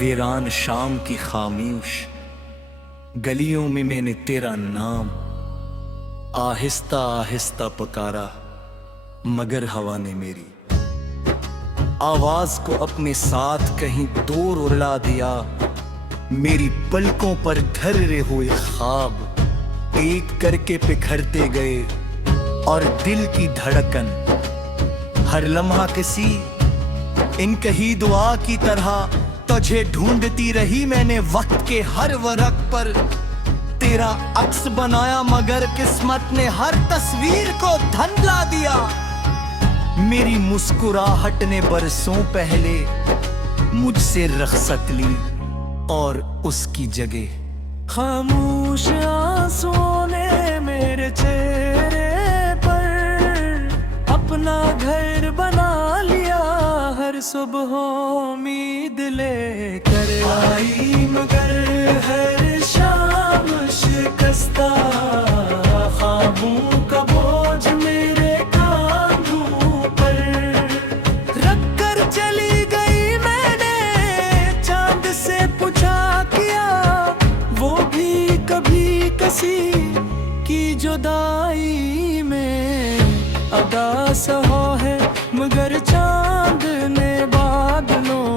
वीरान शाम की खामोश गलियों में मैंने तेरा नाम आहिस्ता आहिस्ता पुकारा, मगर हवा ने मेरी आवाज को अपने साथ कहीं दूर उड़ा दिया। मेरी पलकों पर धरे हुए ख्वाब एक करके बिखरते गए और दिल की धड़कन हर लम्हा किसी इनकही दुआ की तरह तुझे ढूंढती रही। मैंने वक्त के हर वरक पर तेरा अक्स बनाया, मगर किस्मत ने हर तस्वीर को धंधला दिया। मेरी मुस्कुराहट ने बरसों पहले मुझसे रख्सत ली और उसकी जगह खामोश आंसुओं ने मेरे चेहरे पर अपना घर बना लिया। हर सुबह उम्मीद लेकर आई, मगर हर शाम शिकस्ता ख्वाबों का बोझ मेरे कांधों पर रख कर चली गई। मैंने चांद से पूछा किया, वो भी कभी कसी की जुदाई में अदा सहा है, मगर चांद ने बादलों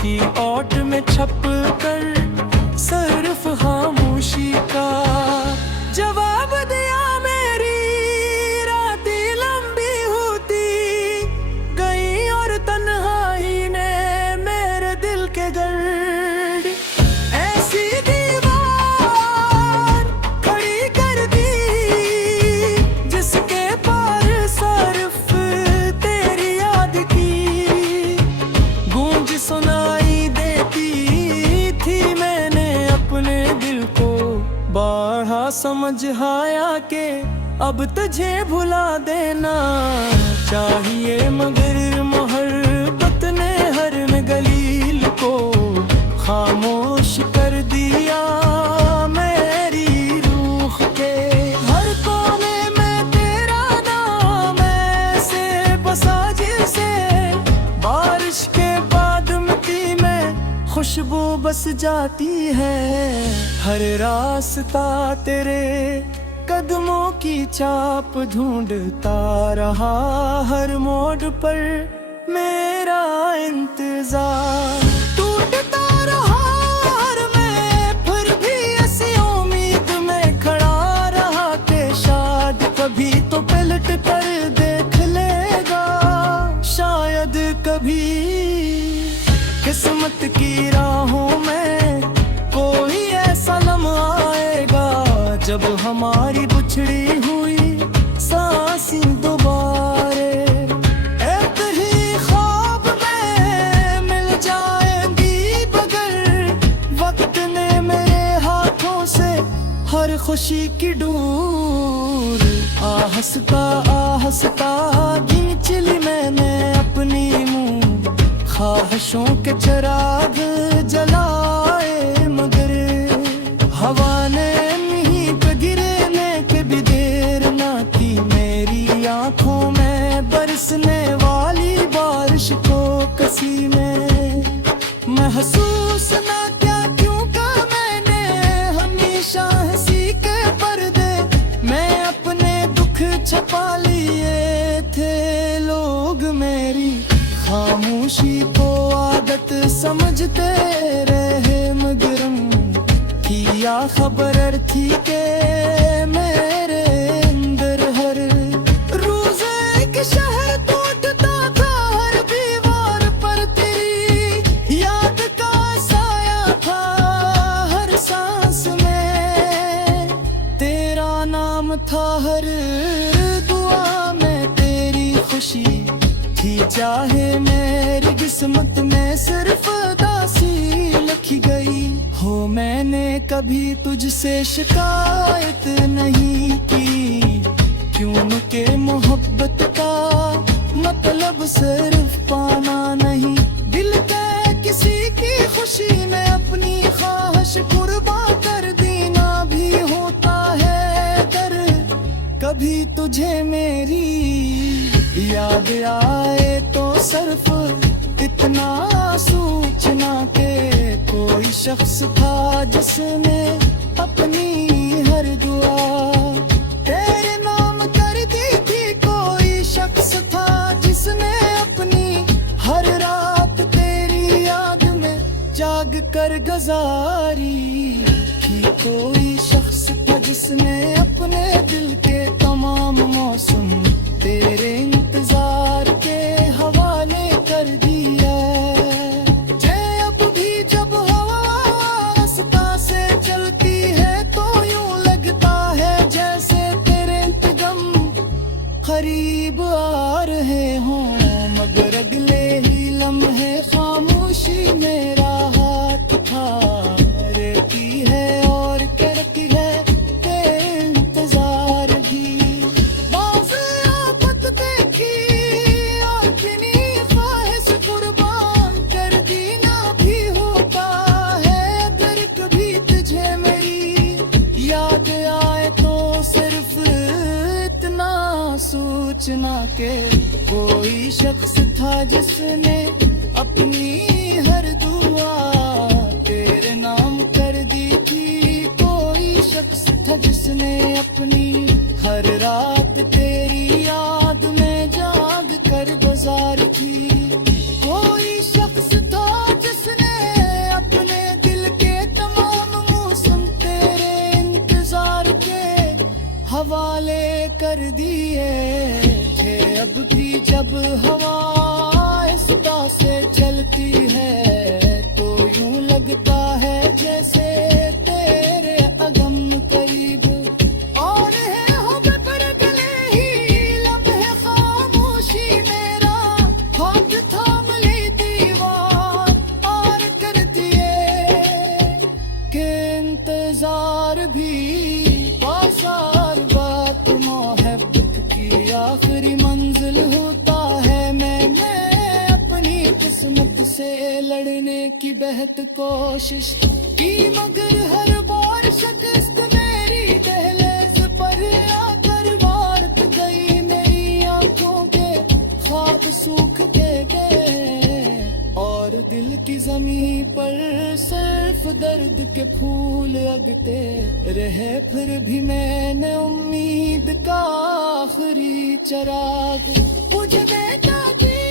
की ओट में छप कर सिर्फ खामोशी का जवाब दिया। मेरी रातें लंबी होती गई और तन्हाई ने मेरे दिल के गर्द ऐसी दीवार खड़ी कर दी, जिसके पार सिर्फ तेरी याद की गूंज सुनाई देती थी। मैंने अपने दिल को बढ़ा समझ आया के अब तुझे भुला देना चाहिए, मगर मोहब्बत ने हर गलील को खामोश कर दिया। मेरी रूह के हर कोने में तेरा नाम ऐसे बसा, जिसे बारिश के बाद मिट्टी में खुशबू बस जाती है। हर रास्ता तेरे कदमों की चाप ढूंढता रहा, हर मोड़ पर मेरा इंतजार टूटता रहा। हर मैं फिर भी ऐसी उम्मीद में खड़ा रहा कि शायद कभी तो पलट कर देख लेगा, शायद कभी किस्मत की राहों में कोई ऐसा लम्हा आएगा जब हमारी बिछड़ी हुई सांसें दोबारे एक ही ख्वाब में मिल जाएंगी, मगर वक्त ने मेरे हाथों से हर खुशी की डोर आहिस्ता खींच ली। मैंने अपनी मुंह ख्वाहिशों के चिराग जलाए, मगर हवा ने नहीं पे गिरने के भी देर ना थी। मेरी आंखों में बरसने वाली बारिश को कसी में महसूस ना क्या क्यों का मैंने हमेशा हंसी के पर्दे मैं अपने दुख छपा लिए थे। लोग मेरी खामोशी को आदत समझते रहे, मगर किया खबर थी के मेरे अंदर हर रोज एक शहर टूटता था। हर दीवार पर तेरी याद का साया था, हर सांस में तेरा नाम था, हर दुआ में तेरी खुशी थी। चाहे मेरी किस्मत में सिर्फ उदासी लिखी गई हो, मैंने कभी तुझसे शिकायत नहीं की, क्योंकि मोहब्बत का मतलब सिर्फ पाना नहीं। दिल के किसी की खुशी में अपनी ख्वाहिश कुर्बान कर देना भी होता है दर्द। कभी तुझे मेरी याद आए तो सिर्फ इतना सूचना के कोई शख्स था जिसने अपनी हर दुआ तेरे नाम कर दी थी। कोई शख्स था जिसने अपनी हर रात तेरी याद में जाग कर गुजारी थी। कोई शख्स था जिसने अपने दिल के तमाम मौसम तेरे इंतजार के हवाले कर दिया। जे अब भी जब हवा रास्ता से चलती है तो यूं लगता है जैसे तेरे इंतगम करीब आ रहे हों, मगर अगले ही लम्हे खामोशी मेरा हाथ था रहती है और करती है इंतजार भी। बाज़ आफत देखी और किनी ख्वाहिश कुर्बान कर दीना भी होता है। अगर कभी तुझे मेरी याद आए तो सिर्फ इतना सूचना के कोई शख्स था जिसने अपनी हर दुआ तेरे नाम कर दी थी। कोई शख्स था जिसने अपनी हर रात तेरी याद में जाग कर गुजारी थी। कोई शख्स था जिसने अपने दिल के तमाम मौसम तेरे इंतजार के हवाले कर दिए थे। अब भी जब हवा आहिस्ता से चलती है तो यूं लगता है जैसे तेरे अगम करीब और है हो पर गले ही लम्हे खामोशी मेरा हाथ थाम ली दीवार और कर दिए के इंतजार भी बाजार बात मोहब्बत की आखिरी मंजिल होता है। मैंने अपनी किस्मत से लड़ने की बेहद कोशिश की मगर हर बार शिकस्त मेरी दहलीज पर आकर वार गई। मेरी आंखों के ख्वाब सूख के गए और दिल की जमीन पर सिर्फ दर्द के फूल लगते रहे। फिर भी मैंने उम्मीद का आखिरी चिराग मुझे बेटा दिया।